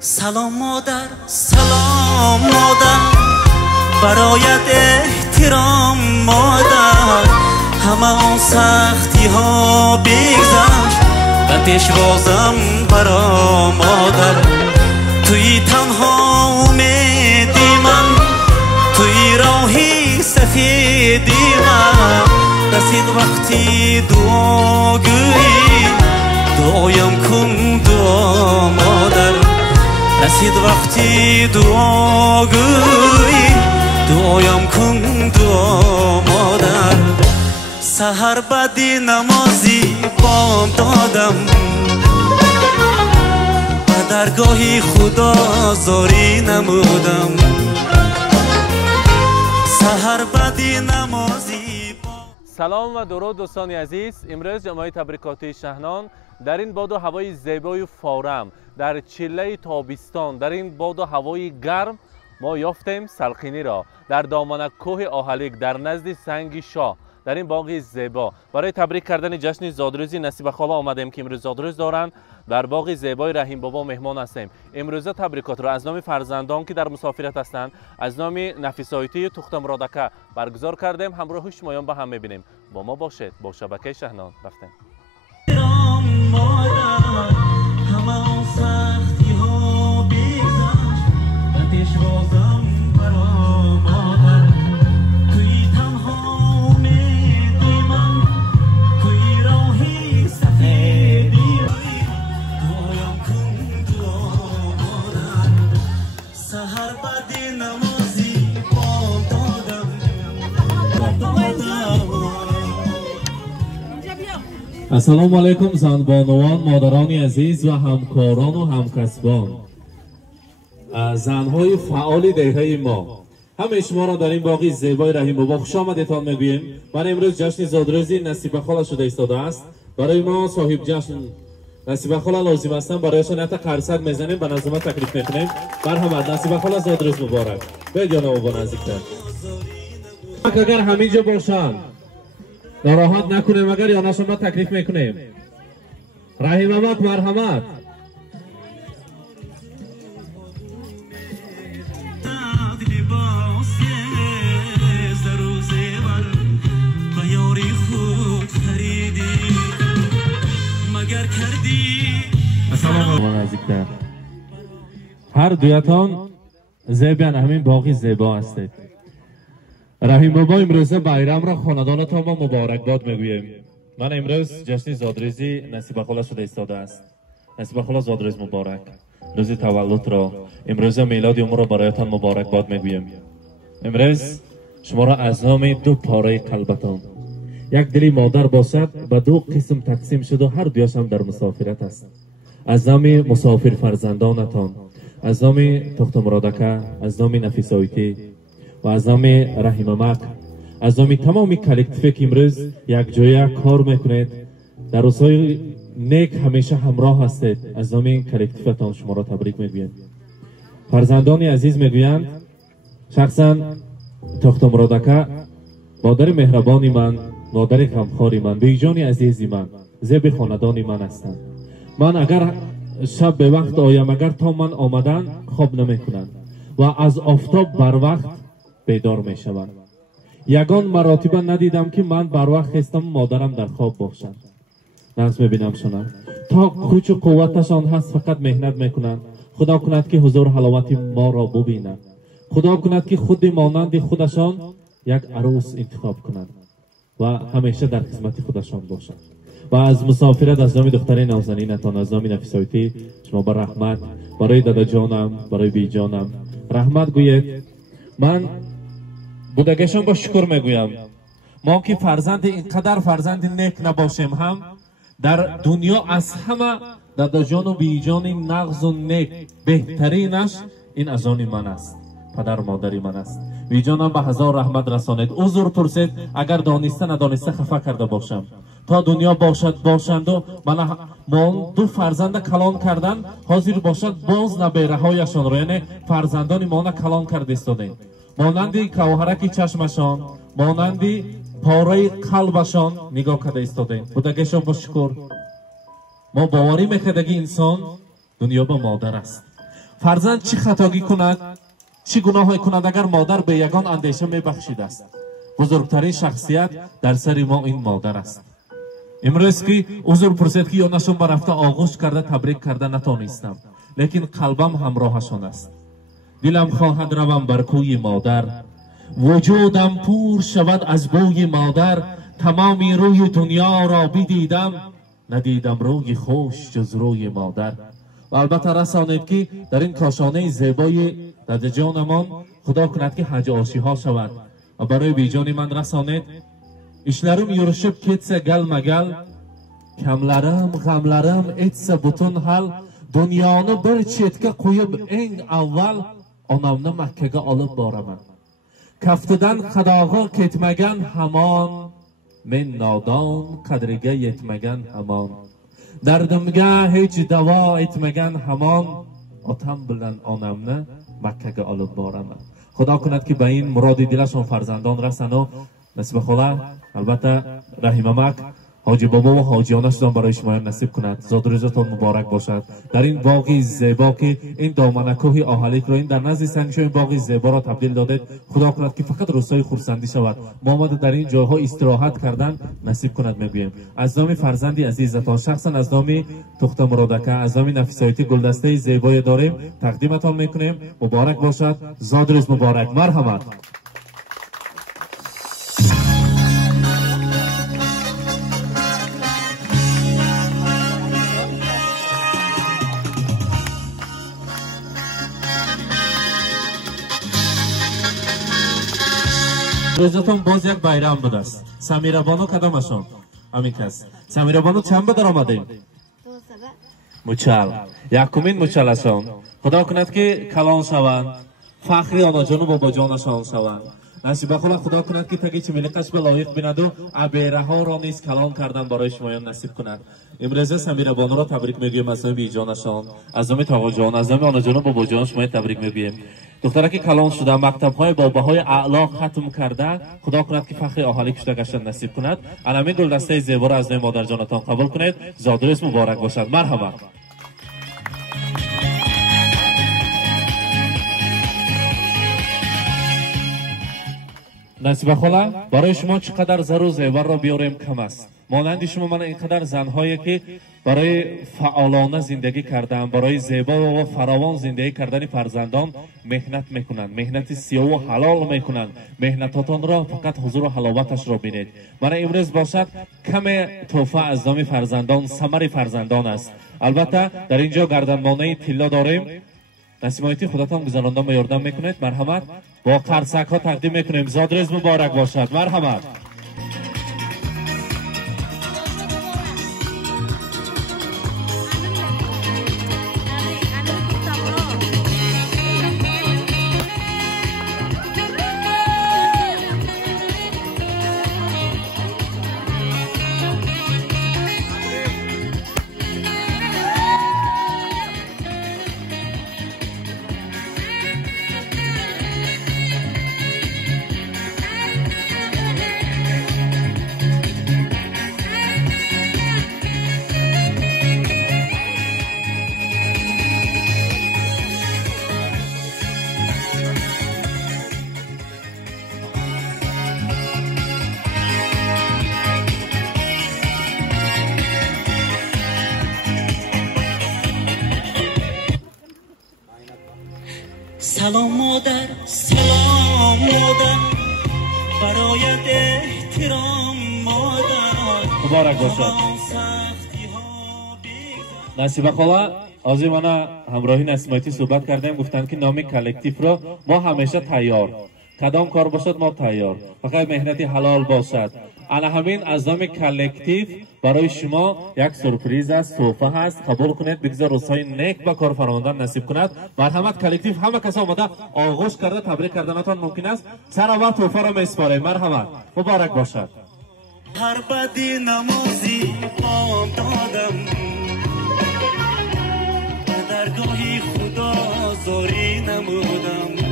سلام مادر، سلام مادر، برایت احترام مادر. همه آن سختی ها بگذشت و پیشوازم برا مادر. توی تنها امیدی من، توی راهی سفیدی من. رسید وقتی دعاگویی، دعایم کن دعا مادر. رسید وقتی دعاگویی، دعایم کن دعا مادر. سحر بعدی نمازی بام دادم، و درگاهی خدا زاری نمودم. سحر بعدی نمازی سلام و درود دوستان عزیز. امروز جمعه تبریکاتی شهنان در این باد و هوای زیبای فورم، در چله تابستان، در این باد و هوای گرم ما یافتیم سلخینی را در دامن کوه آهلیک در نزد سنگ شاه، در این باغ زیبا. برای تبریک کردن جشن زادروزی نصیبه خالا آمدیم که امروز زادروز دارند. در باغ زیبای رحیم بابا مهمان هستیم. امروز تبریکات را از نام فرزندان که در مسافرت هستند، از نام نفیسایتی تختم رادکه برگزار کردیم. همراه شمایان با هم میبینیم. با ما باشید. با شبکه شهنان رفتیم. السلام علیکم زنبانوان، مادران عزیز و همکاران و همکسبان، زنهای فعال دهه ما، همه شما را در این باغ زیبای رحیم بابا خوش آمدیدتان میگوییم. من امروز جشن زادروزی نصیبه خالا شده ایستاده است. برای ما صاحب جشن نصیبه خالا لازم هستند، برایشان حتی قرصک میزنیم، به نظم تکلیف میکنیم. مرحمت، نصیبه خالا زادروز مبارک. بید یا بابا نزدیکتر. اگر همینجا باشند ناراحت نکنیم، اگر یا نشان ما تکلیف میکنیم. رحیم امک مرحمت. هر دویتان زیبان همین باقی زیبا هستید. رحیم بابا امروزه بایرام را خاندانتان ما مبارکباد میگوییم. من امروز جشن زادروزی نصیبه خالا شده ایستاده است. نصیبه خالا زادروز مبارک. روز تولد را، امروز میلاد عمر را برایتان مبارکباد میگوییم. امروز شما را از نام دو پاره قلبتان، یک دلی مادر باشد به دو قسم تقسیم شده و هر دویش هم در مسافرت است. از نام مسافر فرزندانتان، از نام تختم رادکه، از نام نفیسایتی و از نام رحیم امک، از نام تمامی کلکتیفی که امروز یک جای کار میکنید، در روزهای نیک همیشه همراه هستید، از نام کلکتیفتان شما را تبریک میگویم. فرزندان عزیز میگویند شخصا تختم رادکه مادر مهربانی من، مادر غمخواری من، بیجان عزیزی من، زیب خاندان من هستند. من اگر شب به وقت آیم، اگر تا من آمدن خواب نمیکنند و از آفتاب بر وقت بیدار می شوند. یگان مراتبه ندیدم که من بر وقت هستم مادرم در خواب باشند. نقص میبینم شنم تا کوچ و قوتشان هست، فقط مهنت میکنند. خدا کند که حضور حلاوت ما را ببینند. خدا کند که خود مانند خودشان یک عروس انتخاب کنند و همیشه در خدمت خودشان باشند. و از مسافرت از نام دختر نازنینتان، از نام نفیسایتی شما با رحمت برای دادا جانم، برای بی جانم رحمت گوید. من بودگشان با شکر میگویم. ما که فرزند اینقدر فرزند نیک نباشیم، هم در دنیا از همه دادا جان و بی جان نغز و نیک بهترینش این از آن من است، پدر مادری من است. بی جانم به هزار رحمت رسانید. عذر پرسید اگر دانسته ندانسته خفه کرده باشم. تا دنیا باشند و من دو فرزند کلان کردن، حاضر باشد باز نبیره هایشان را، یعنی فرزندان ما کلان کرده استادیم. مانندی کوهرک چشمشان، مانندی پاره قلبشان نگاه کرده ایستادیم. بودگشان با شکر ما باوری میکردگی انسان دنیا با مادر است فرزند چی خطاگی کند، چی گناهی کند اگر مادر به یگان اندیشه میبخشید است. بزرگترین شخصیت در سر ما این مادر است. امروز که حضور پرسید که یونشون برفته آغوش کرده تبریک کرده نتانستم، لیکن قلبم همراهشان است. دلم خواهد روم بر کوی مادر، وجودم پور شود از بوی مادر. تمامی روی دنیا را بدیدم، ندیدم روی خوش جز روی مادر. و البته رسانید که در این کاشانه زیبای داده جانمان خدا کند که حج آشی ها شود و برای بیجان من رسانید. işlerim yürüşüp ketse gelme gel, kemlerim gamlerim etse bütün hal. Dünyanı bir chetga qo'yib eng avval onamni Makkaga olib boraman. Kaftidan qadog'i ketmagan hamon, men nodon qadriga yetmagan hamon. Dardimga hech davo etmagan hamon, otam bilan onamni Makkaga olib boraman. Xudo kunad ki ba in murodi dilashon farzandon rasan و نصیب خدا البته رحیممک حاجی بابا و حاجیانشان برای شما نصیب کند. زاد و روزتان مبارک باشد. در این باغی زیبا که این دامنه کوه آهلیک را این در نزد سنگشو این باغی زیبا را تبدیل دادید، خدا کند که فقط روزهای خرسندی شود. ما آمده در این جاها استراحت کردن نصیب کند میگوییم. از نام فرزندی عزیزتان، شخصا از نام تخت مرادکه، از نام نفیسایتی گلدسته زیبای داریم تقدیمتان میکنیم. مبارک باشد. زاد و روز مبارک. مرحمت. روزتون باز یک bayram بود است. سمیرا بانو کدامشون؟ همین کس. سمیرا بانو چند بدر آمدیم؟ مچل. یکمین مچلشون. خدا کند که کلان شوند، فخری آنا جان و بابا جانشان شوند. نصیب خدا کند که تگی چه ملکش به لایق بیند و عبیره ها را نیز کلان کردن برای شمایان نصیب کند. امروز سمیرا بانو را تبریک میگویم از نام بی جانشان، از نام تاقا جان، از نام آنا جان و بابا جان شما تبریک میگویم. دختره که کلان شده، مکتب‌های با بهای اعلا ختم کرده، خدا کند که فخر اهالی کشته گشتن نصیب کند. علامه گلدسته زیبا را از نام مادر جانتان قبول کنید. زاد و روز مبارک باشد. مرحبا. نصیب خدا برای شما چقدر زر و زیور را بیاریم کم است. مانند شما من اینقدر زنهایی که برای فعالانه زندگی کردن، برای زیبا و فراوان زندگی کردن فرزندان مهنت میکنند، مهنت سیاه و حلال میکنند. مهنتاتان را فقط حضور و حلاوتش را بینید. من امروز باشد کم تحفه از نام فرزندان، ثمر فرزندان است. البته در اینجا گردنبانه طلا داریم. نسیمایتی خودتان گذراندن و یاردن میکنید. مرحمت. با قرصک ها تقدیم میکنیم. زاد روز مبارک باشد. مرحمت. سلام مادر، سلام مادر، برایت احترام مادر. مبارک باشد. نصیب خدا از من همراهی نسیمایتی صحبت کردیم، گفتن که نام کلکتیو را ما همیشه تیار، کدام کار باشد ما تیار، فقط مهنتی حلال باشد. انا همین از نام کلکتیو برای شما یک سورپریز است، تحفه هست. قبول کنید. بگذار روزهای نیک با کار فرماندن نصیب کند. مرحمت. کلکتیو همه کسا آمده آغوش کرده تبریک کردنتان ممکن است. سر اول تحفه را میسپاریم. مرحمت. مبارک باشد. هر بدی نمازی پام دادم، درگاهی خدا زاری نمودم.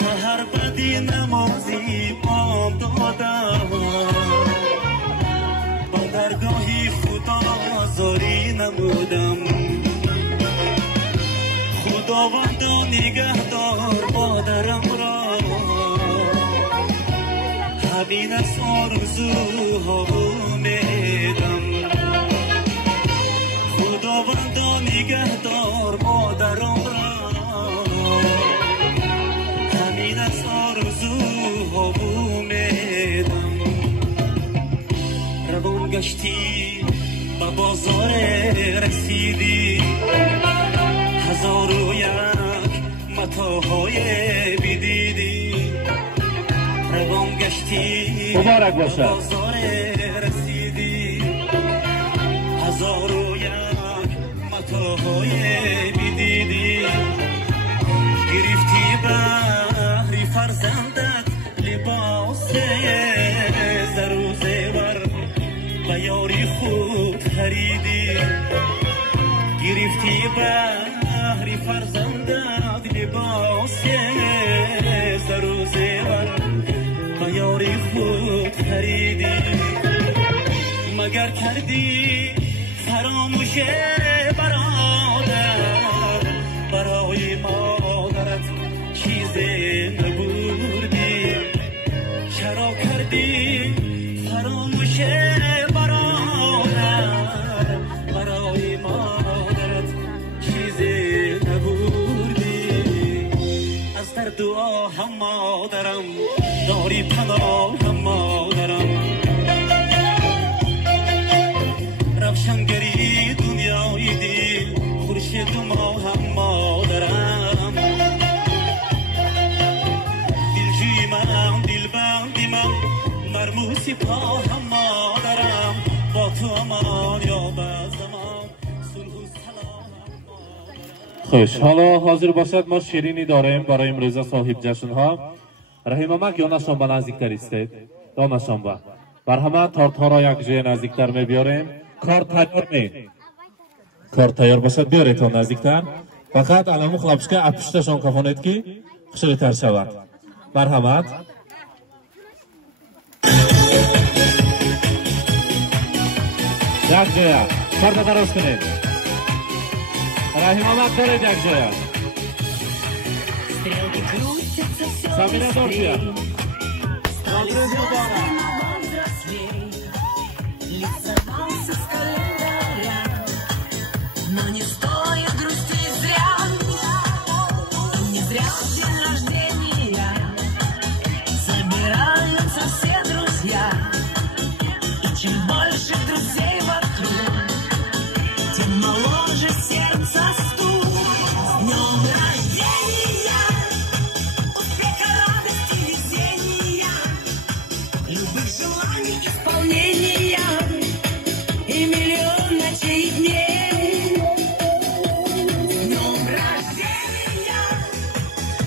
سحر بدی نمازی پام دادم، با درگاهی خدا زاری نمودم. خداوندا نگهدار مادرم را همین از آرزوها امیدم خداوندا نگهدار مادرم را همین از آرزوها امیدم روان گشتی به بازار رسیدی هزار و یک متاهای بیدیدی روان گشتی مبارک به باشد بازار رسیدی هزار و یک متاهای بیدیدی گرفتی بهری فرزندت لباس زر و زیور به یاری خود خریدی گرفتی بهری فرزندت لباس زر و زیور به یاری خود خریدی مگر کردی فراموش برادر برای مادرت چیزی نبردی چرا کردی فراموش برادر برای مادرت چیزی نبردی از در دعا هم مادرم داری پناه هم مادرم روشنگری دنیای دل خورشید و ماه هم مادرم دلجوی من دلبندی من مرموسی پا هم مادرم با تو امان یا به زمان صلح و سلام خوش حالا حاضر باشد ما شیرینی داریم برای امروز صاحب جشن ها رحیم امک یا نشان به نزدیکتر استید یا نشان به بر همه تارت ها را یک جای نزدیکتر می بیاریم کار تیار می کار تیار باشد بیارید تا نزدیکتر فقط علمو خلابشکه اپشتشان کفانید که خشلی تر شود مرحمت یک جای کار درست کنید رحیم امک دارید یک جای Самина Дорфия. Но не стоит грустить зря, не зря день рождения собираются все друзья, и чем больше друзей вокруг, тем моложе сердце стук. С днем рождения! Желаний исполнения и миллион ночей и дней. С днем рождения,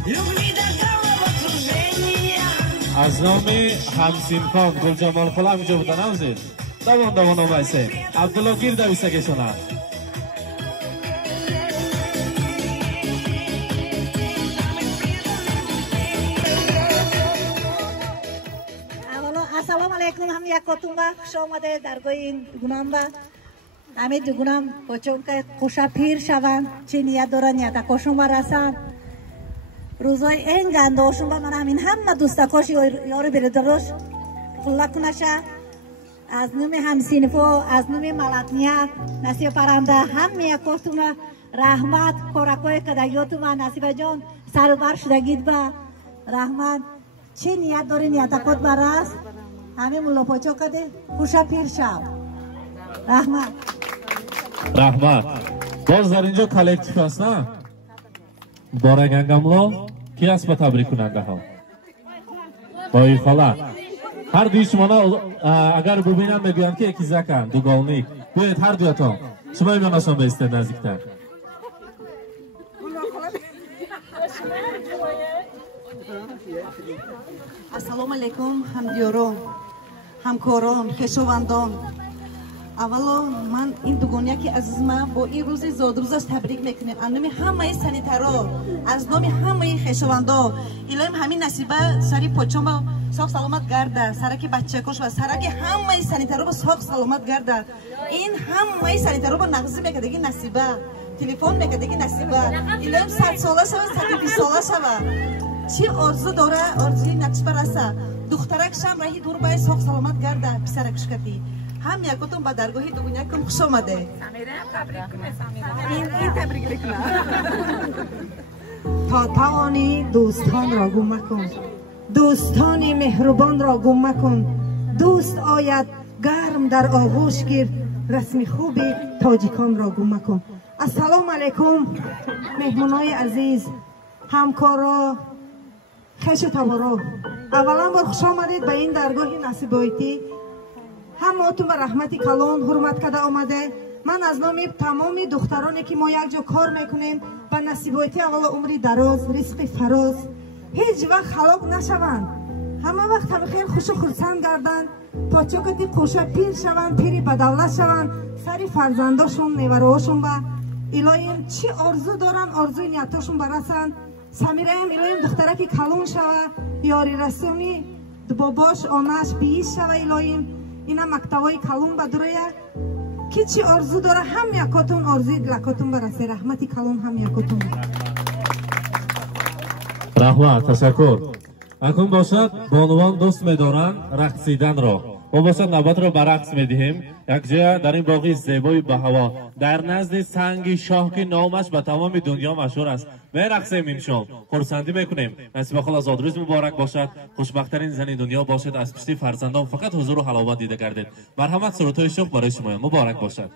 любви до головокружения. از نام همسیمکان گلجمال خلا اینجا بودن همزید دوان آمایسه عبدالله گیر دویسه کشونه Assalomu alaykum hamyakotumba xush omade dargohi in dugunamba ame dugunam pochonka xusha pir shavan che niyat doran niyata koshuma rasan ruzoy en gando oshumba man amin hamma dustakosh yori beredarosh xulla kunasha az numi hamsinfo az numi malatniyat nasiba paranda hamyakotumba rahmat korakoy kadayotuma nasiba jon sarbar shudagid ba rahmat che niyat dori niyatakot baras همه ملا پاچا کده خوشا پیر شو رحمت باز در اینجا کلکتیف هست نه مبارک انگملا کی هست به تبریک کننده ها بایی خاله هر دوی شما اگر ببینم میگویم که یکی زکن دوگالنی باید هر دویتان شما ایمان نشان بیسته نزدیکتر Assalomu alaykum hamdiyoron, hamkoron, xeshuvandon. Avvalo man in dugoniya ki azizma bo in ro'zi zodrӯzаш табрик мекунем. Аз номи ҳамаи санитаро, аз номи ҳамаи хешовандо, илоҳим ҳамин насиба сари почома сог саломат гарда, сараки бачакош ва сараки ҳамаи санитаро ба сог саломат гарда. Ин ҳамаи санитаро ба нағзи мекардаги насиба تلفن میکنه دیگه نصیبه ایلان 100 ساله شوه 120 ساله شوه چی آرزو داره آرزوی نقش برسه دخترکشم راهی دور باید ساق سلامت گرده پسرکش کردی هم یکتون به درگاهی دوگونیکم خوش آمده این تبریک بکنه تا توانی دوستان را گم مکن دوستان مهربان را گم مکن دوست آید گرم در آغوش گیر رسم خوب تاجیکان را گم مکن السلام علیکم مهمانای عزیز همکارا خش تبارا اولا بار خوش آمدید به این درگاه نصیبایتی همه‌تون به رحمت کلان حرمت کرده آمده من از نام تمام دخترانی که ما یک جا کار میکنیم به نصیبایتی اولا عمری دراز رزق فراز هیچ وقت خلاق نشوند همه وقت هم خیلی خوش و خرسند گردند تا چوکتی قوشه پیر شوند پیری بدولت شوند سری فرزنداشون نیورهاشون به الهیم چی آرزو دارن آرزوی نیتاشون برسند سمیره هم الهیم دختره که کلون شوه یاری رسونی باباش آنش بیش شوه الهیم اینا مکتبای کلون بدرویه کی چی آرزو داره هم یکاتون آرزوی دلکاتون برسه رحمتی کلون هم یکاتون رحمت تشکر اکنون باشد بانوان دوست می‌دارند رقصیدن را ما باشد نوبت را به رقص می‌دهیم یک جای در این باغی زیبای به هوا در نزد سنگ شاه که نامش به تمام دنیا مشهور است می‌رقصیم امشب خرسندی می‌کنیم نصیب خود از روز مبارک باشد خوشبخت‌ترین زن دنیا باشد از پشت فرزندان فقط حضور و حلاوت دیده گردید مرحمت سرودهای شوق برای شما مبارک باشد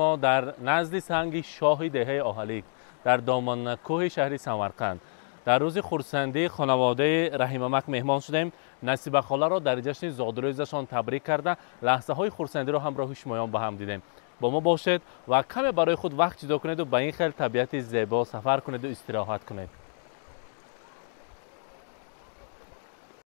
ما در نزد سنگ شاه دهه آهلیک در دامن کوه شهر سمرقند در روز خورسندی خانواده رحیمامک مهمان شدیم. نصیبه خاله را در جشن زادروزشان تبریک کرده لحظه های خورسندی را همراه شمایان با هم دیدیم. با ما باشید و کمی برای خود وقت جدا کنید و به این خیلی طبیعت زیبا سفر کنید و استراحت کنید.